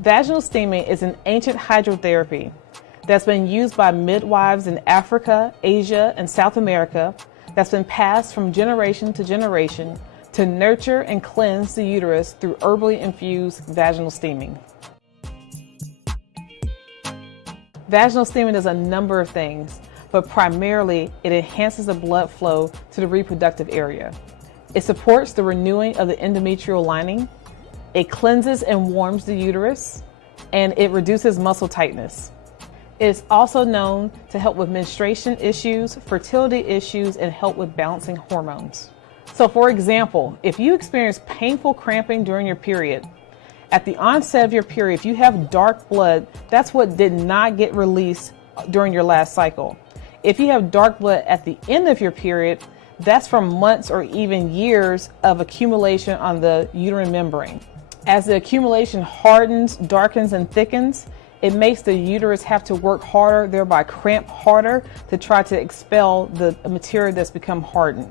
Vaginal steaming is an ancient hydrotherapy that's been used by midwives in Africa, Asia, and South America, that's been passed from generation to generation to nurture and cleanse the uterus through herbally infused vaginal steaming. Vaginal steaming does a number of things, but primarily it enhances the blood flow to the reproductive area. It supports the renewing of the endometrial lining, it cleanses and warms the uterus, and it reduces muscle tightness. It is also known to help with menstruation issues, fertility issues, and help with balancing hormones. So for example, if you experience painful cramping during your period, at the onset of your period, if you have dark blood, that's what did not get released during your last cycle. If you have dark blood at the end of your period, that's from months or even years of accumulation on the uterine membrane. As the accumulation hardens, darkens, and thickens, it makes the uterus have to work harder, thereby cramp harder to try to expel the material that's become hardened.